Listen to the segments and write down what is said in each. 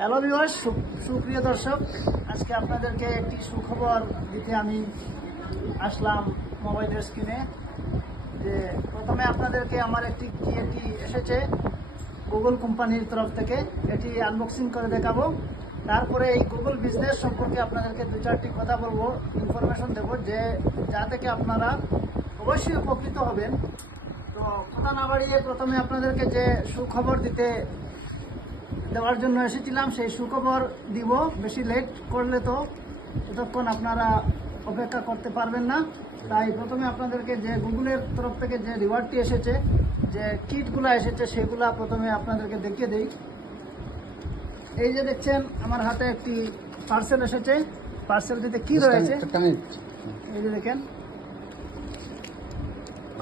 Hello viewers, সুপ্রিয় দর্শক, আজকে আপনাদেরকে একটি সুখবর দিতে আমি আসলাম মোবাইলের স্ক্রিনে। যে প্রথমে আপনাদেরকে আমার একটি এটি এসেছে গুগল কোম্পানির তরফ থেকে, এটি আনবক্সিং করে দেখাবো। তারপরে এই গুগল বিজনেস সম্পর্কে আপনাদেরকে দু চারটি কথা বলবো, ইনফরমেশন দেবো, যে যা থেকে আপনারা অবশ্যই উপকৃত হবেন। তো কথা না বাড়িয়ে প্রথমে আপনাদেরকে যে সুখবর দেওয়ার জন্য এসেছিলাম, সেই সুখবর দিব। বেশি লেট করলে তো ততক্ষণ আপনারা অপেক্ষা করতে পারবেন না। তাই প্রথমে আপনাদেরকে যে গুগলের তরফ থেকে যে রিওয়ার্ডটি এসেছে, যে কিটগুলো এসেছে, সেগুলা প্রথমে আপনাদেরকে দেখিয়ে দিই। এই যে দেখছেন আমার হাতে একটি পার্সেল এসেছে। পার্সেলটিতে কি রয়েছে এই যে দেখেন।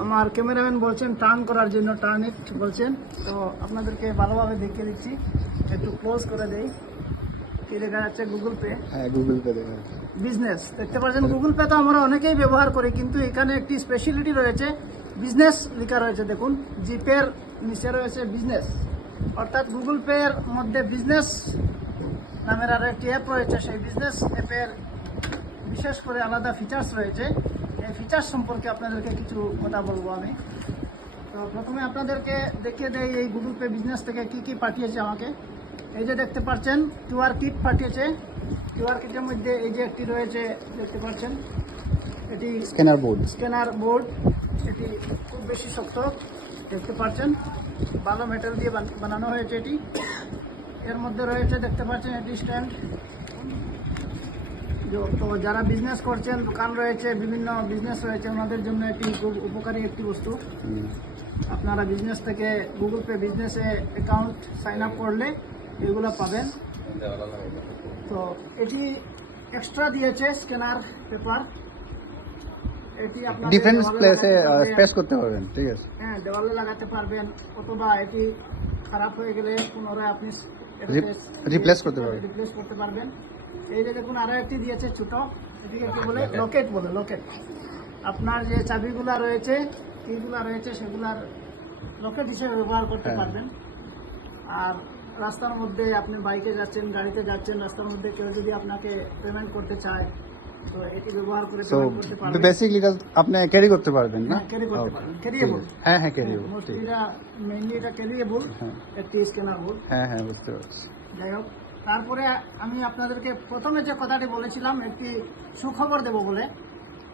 আমার ক্যামেরাম্যান বলছেন টার্ন করার জন্য, টার্ন ইট বলছেন। তো আপনাদেরকে ভালোভাবে দেখিয়ে দিচ্ছি, একটু ক্লোজ করে দেই। কি দেখা যাচ্ছে? Google pay. হ্যাঁ, গুগল পে দেখা যাচ্ছে। বিজনেস দেখতে পাচ্ছেন। গুগল পে তো আমরা অনেকেই ব্যবহার করি, কিন্তু এখানে একটি স্পেশালিটি রয়েছে, বিজনেস লেখা রয়েছে। দেখুন, জিপের নিচে রয়েছে বিজনেস, অর্থাৎ গুগল পে এর মধ্যে বিজনেস নামের আরো একটি অ্যাপ রয়েছে। সেই বিজনেস অ্যাপের বিশেষ করে আলাদা ফিচার্স রয়েছে। এই ফিচার্স সম্পর্কে আপনাদেরকে কিছু কথা বলবো আমি। তো প্রথমে আপনাদেরকে দেখিয়ে দেই এই গুগল পে বিজনেস থেকে কি কি পাঠিয়েছে আমাকে। এই যে দেখতে পাচ্ছেন কিউআর কিট পাঠিয়েছে। কিউআর কিটের মধ্যে এই যে একটি রয়েছে, দেখতে পাচ্ছেন, এটি স্ক্যানার বোর্ড। এটি খুব বেশি শক্ত, দেখতে পাচ্ছেন, ভালো মেটাল দিয়ে বানানো হয়েছে এটি। এর মধ্যে রয়েছে, দেখতে পাচ্ছেন, এটি স্ট্যান্ড। তো যারা বিজনেস করছেন, দোকান রয়েছে, বিভিন্ন বিজনেস রয়েছে, ওনাদের জন্য এটি খুব উপকারী একটি বস্তু। আপনারা বিজনেস থেকে গুগল পে বিজনেসে অ্যাকাউন্ট সাইন আপ করলে এগুলো পাবেন। তো এটি এক্সট্রা দিয়েছে স্ক্যানার পেপার। এটি আপনারা ডিফারেন্ট প্লেসে পেস্ট করতে পারবেন, ঠিক আছে? হ্যাঁ, দেওয়ালে লাগাতে পারবেন, অথবা এটি খারাপ হয়ে গেলে পুনরায় আপনি রিপ্লেস করতে পারবেন। এই যে দেখুন আরো একটি দিয়েছে ছোট, এটিকে কি বলে? লকেট। আপনার যে চাবিগুলা রয়েছে, কিগুলা রয়েছে, সেগুলার লকেট হিসেবে ব্যবহার করতে পারবেন। আর রাস্তার মধ্যে আপনি বাইকে যাচ্ছেন, গাড়িতে যাচ্ছেন, রাস্তার মধ্যে কেউ যদি আপনাকে পেমেন্ট করতে চায়, তো এটি ব্যবহার করে পেমেন্ট করতে পারবেন। বেসিক্যালি আপনি ক্যারি করতে পারবেন না? ক্যারি করতে পারবেন, ক্যারিয়েবল। হ্যাঁ, ক্যারিয়েবল। এটা মেইনলি এটা ক্যারিয়েবল একটি স্ক্যানার বোর্ড। হ্যাঁ, বুঝতে পারছি। যাই হোক, তারপরে আমি আপনাদেরকে প্রথমে যে কথাটি বলেছিলাম, একটি সুখবর দেব বলে।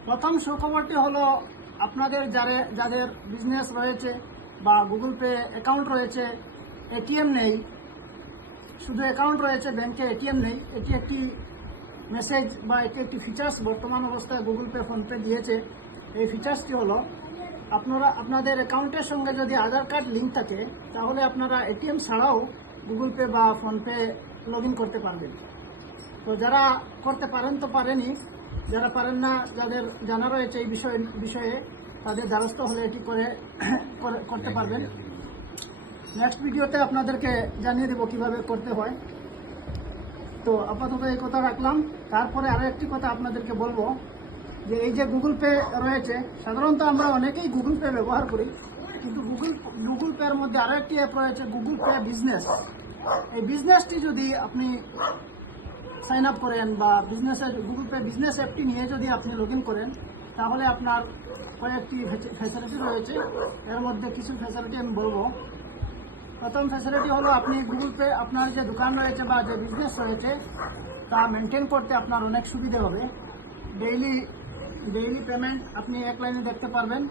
প্রথম সুখবরটি হলো, আপনাদের যাদের বিজনেস রয়েছে বা গুগল পে অ্যাকাউন্ট রয়েছে, এটিএম নেই, শুধু অ্যাকাউন্ট রয়েছে, ব্যাংকে এটিএম নেই, এটি একটি মেসেজ বা এটি একটি ফিচার্স বর্তমান অবস্থায় গুগল পে, ফোনপে দিয়েছে। এই ফিচার্সটি হলো, আপনাদের অ্যাকাউন্টের সঙ্গে যদি আধার কার্ড লিঙ্ক থাকে, তাহলে আপনারা এটিএম ছাড়াও গুগল পে বা ফোনপে লগ ইন করতে পারবেন। তো যারা করতে পারেন তো পারেনি, যারা পারেন না, যাদের জানা রয়েছে এই বিষয়ে, তাদের দ্বারস্থ হলে এটি করতে পারবেন। নেক্সট ভিডিওতে আপনাদেরকে জানিয়ে দেবো কিভাবে করতে হয়। তো আপাতত এই কথা রাখলাম। তারপরে আরো একটি কথা আপনাদেরকে বলবো, যে এই যে গুগল পে রয়েছে, সাধারণত আমরা অনেকেই গুগল পে ব্যবহার করি, কিন্তু গুগল পে এর মধ্যে আরো একটি অ্যাপ রয়েছে, গুগল পে বিজনেস। এই বিজনেসটি যদি আপনি সাইন আপ করেন বা গুগল পে বিজনেস অ্যাপটি নিয়ে যদি আপনি লগ ইন করেন, তাহলে আপনার কয়েকটি ফ্যাসিলিটি রয়েছে। এর মধ্যে কিছু ফ্যাসিলিটি আমি বলবো। প্রথম ফ্যাসিলিটি হলো, আপনি গুগল পে, আপনার যে দোকান রয়েছে বা যে বিজনেস রয়েছে, তা মেনটেন করতে আপনার অনেক সুবিধা হবে। ডেইলি পেমেন্ট আপনি এক লাইনে দেখতে পারবেন,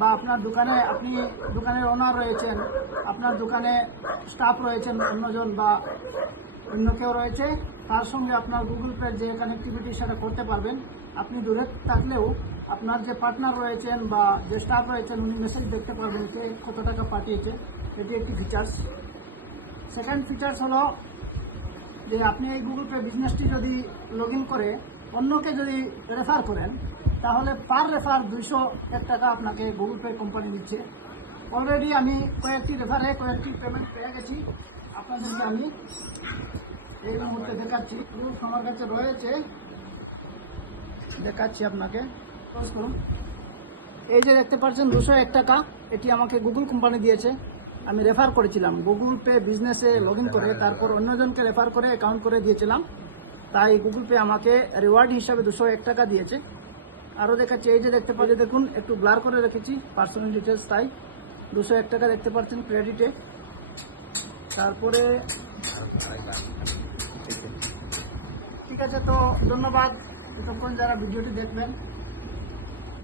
বা আপনার দোকানে, আপনি দোকানের ওনার রয়েছেন, আপনার দোকানে স্টাফ রয়েছেন অন্যজন বা অন্য কেউ রয়েছে, তার সঙ্গে আপনার গুগল পে যে কানেক্টিভিটি সেটা করতে পারবেন। আপনি দূরে থাকলেও আপনার যে পার্টনার রয়েছেন বা যে স্টাফ রয়েছেন, উনি মেসেজ দেখতে পারবেন কে কত টাকা পাঠিয়েছে। এটি একটি ফিচার্স। সেকেন্ড ফিচার্স হলো, যে আপনি এই গুগল পে বিজনেসটি যদি লগ ইন করে অন্যকে যদি রেফার করেন, তাহলে পার রেফার 201 টাকা আপনাকে গুগল পে কোম্পানি দিচ্ছে। অলরেডি আমি কয়েকটি রেফারে কয়েকটি পেমেন্ট পেয়ে গেছি। আপনাদেরকে আমি এই মুহূর্তে দেখাচ্ছি, প্রুফ আমার কাছে রয়েছে, দেখাচ্ছি আপনাকে। এই যে দেখতে পাচ্ছেন 201 টাকা, এটি আমাকে গুগল কোম্পানি দিয়েছে। আমি রেফার করেছিলাম গুগল পে বিজনেসে লগ ইন করে, তারপর অন্যজনকে রেফার করে অ্যাকাউন্ট করে দিয়েছিলাম। তাই গুগল পে আমাকে রিওয়ার্ড হিসাবে 201 টাকা দিয়েছে। আরও দেখাচ্ছি, এই যে দেখতে পাচ্ছি, দেখুন একটু ব্লার করে রেখেছি পার্সোনাল ডিটেলস, তাই 201 টাকা দেখতে পাচ্ছেন ক্রেডিটে। তারপরে ঠিক আছে, তো ধন্যবাদ এতক্ষণ যারা ভিডিওটি দেখবেন।